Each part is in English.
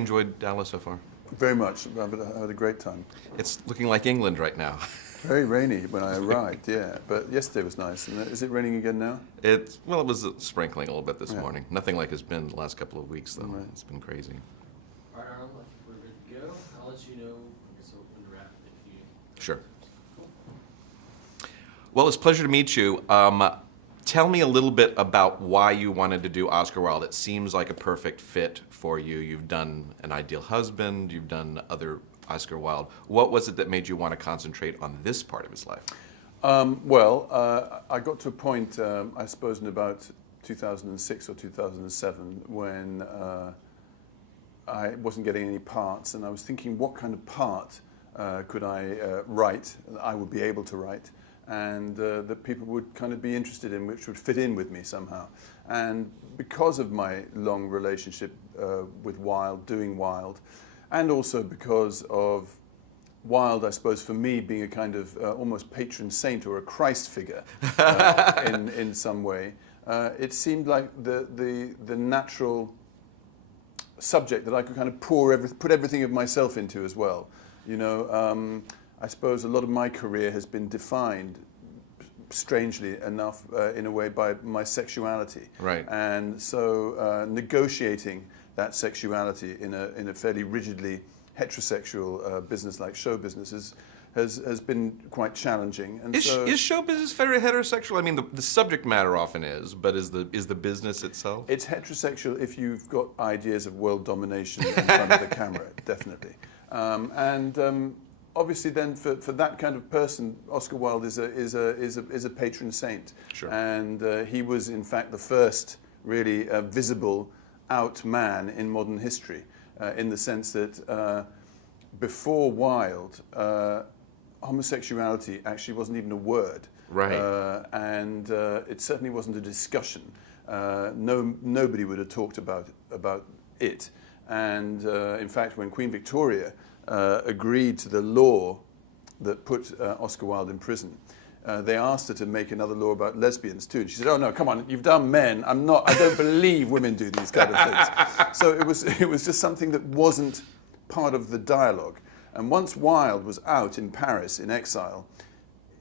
Enjoyed Dallas so far? Very much. I had a great time. It's looking like England right now. Very rainy when I arrived, yeah. But yesterday was nice. And is it raining again now? It was sprinkling a little bit this morning. Nothing like it's been the last couple of weeks, though. Right. It's been crazy. All right, Arnold, we're good to go. I'll let you know when to wrap if you. Sure. Cool. Well, it's a pleasure to meet you. Tell me a little bit about why you wanted to do Oscar Wilde. It seems like a perfect fit for you. You've done An Ideal Husband. You've done other Oscar Wilde. What was it that made you want to concentrate on this part of his life? I got to a point, I suppose, in about 2006 or 2007 when I wasn't getting any parts, and I was thinking, what kind of part could I write, I would be able to write, and that people would kind of be interested in, which would fit in with me somehow. And because of my long relationship with Wilde, doing Wilde, and also because of Wilde, I suppose, for me, being a kind of almost patron saint or a Christ figure in some way, it seemed like the natural subject that I could kind of put everything of myself into as well. You know, I suppose a lot of my career has been defined, strangely enough, in a way, by my sexuality. Right. And so negotiating that sexuality in a fairly rigidly heterosexual business like show business has been quite challenging. And Is show business very heterosexual? I mean, the subject matter often is, but is the business itself? It's heterosexual if you've got ideas of world domination in front of the camera, definitely. Obviously, then for that kind of person, Oscar Wilde is a patron saint. Sure. And he was, in fact, the first really visible out man in modern history, in the sense that before Wilde, homosexuality actually wasn't even a word. Right. And it certainly wasn't a discussion. Nobody would have talked about it. And in fact, when Queen Victoria agreed to the law that put Oscar Wilde in prison, they asked her to make another law about lesbians too. And she said, "Oh no, come on, you've done men. I don't believe women do these kind of things." So it was just something that wasn't part of the dialogue. And once Wilde was out in Paris in exile,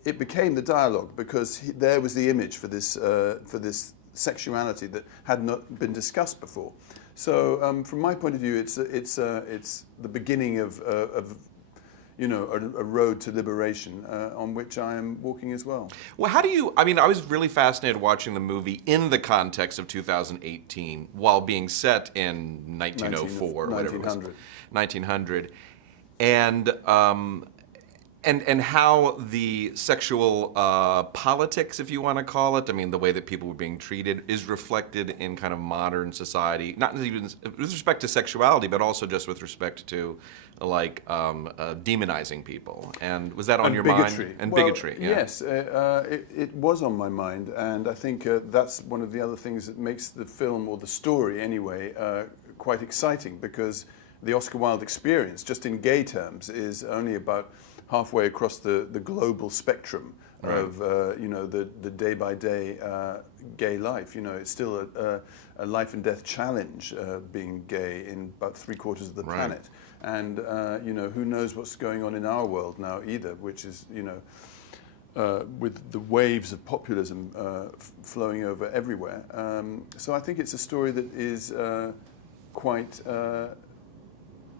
it became the dialogue, because there was the image for this sexuality that had not been discussed before. So from my point of view, it's the beginning of you know, a road to liberation on which I am walking as well. Well, how do you, I mean, I was really fascinated watching the movie in the context of 2018 while being set in 1904, or whatever it was. 1900. And how the sexual politics, if you want to call it, I mean, the way that people were being treated is reflected in kind of modern society, not even with respect to sexuality, but also just with respect to like demonizing people. And was that on your bigotry. mind? And well, bigotry, yeah. Yes, it was on my mind, and I think that's one of the other things that makes the film, or the story anyway, quite exciting, because the Oscar Wilde experience, just in gay terms, is only about halfway across the global spectrum of you know, the day-by-day gay life. You know, it's still a life and death challenge being gay in about 3/4 of the planet. And you know, who knows what's going on in our world now either, which is, you know, with the waves of populism flowing over everywhere. So I think it's a story that is quite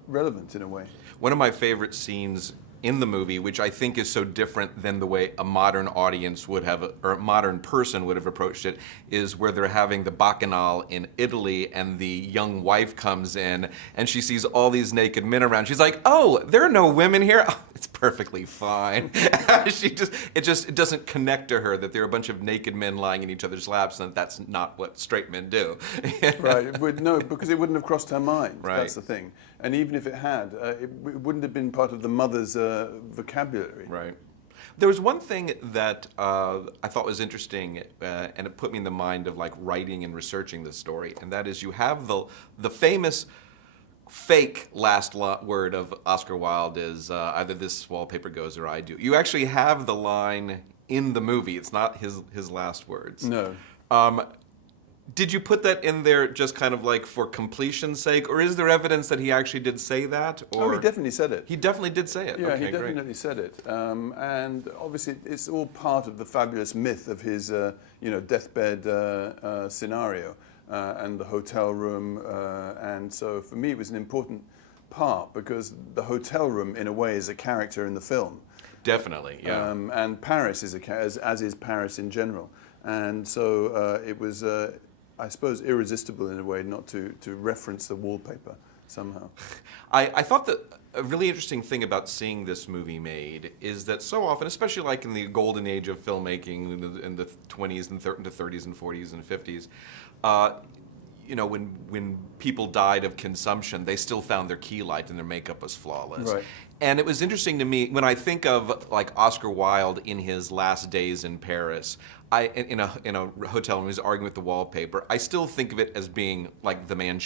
relevant in a way. One of my favorite scenes in the movie, which I think is so different than the way a modern audience would have, or a modern person would have approached it, is where they're having the Bacchanal in Italy, and the young wife comes in, and she sees all these naked men around. She's like, "Oh, there are no women here? Oh, it's perfectly fine." It doesn't connect to her that there are a bunch of naked men lying in each other's laps, and that's not what straight men do. Right, no, because it wouldn't have crossed her mind. Right. That's the thing. And even if it had, it wouldn't have been part of the mother's vocabulary. Right. There was one thing that I thought was interesting, and it put me in the mind of like writing and researching this story, and that is you have the famous fake last word of Oscar Wilde is either "this wallpaper goes" or "I do." You actually have the line in the movie. It's not his last words. No. Did you put that in there just kind of like for completion's sake, or is there evidence that he actually did say that? Or Oh, he definitely said it. He definitely did say it. Yeah, Okay, he great. definitely said it, and obviously it's all part of the fabulous myth of his, deathbed scenario and the hotel room. And so for me, it was an important part because the hotel room, in a way, is a character in the film. Definitely, yeah. And Paris is as is Paris in general. And so it was, I suppose, irresistible in a way not to reference the wallpaper somehow. I thought that a really interesting thing about seeing this movie made is that so often, especially like in the golden age of filmmaking in the 20s and 30s and 40s and 50s, when people died of consumption, they still found their key light and their makeup was flawless. Right. And it was interesting to me when I think of like Oscar Wilde in his last days in Paris. In a hotel when he was arguing with the wallpaper, I still think of it as being like the man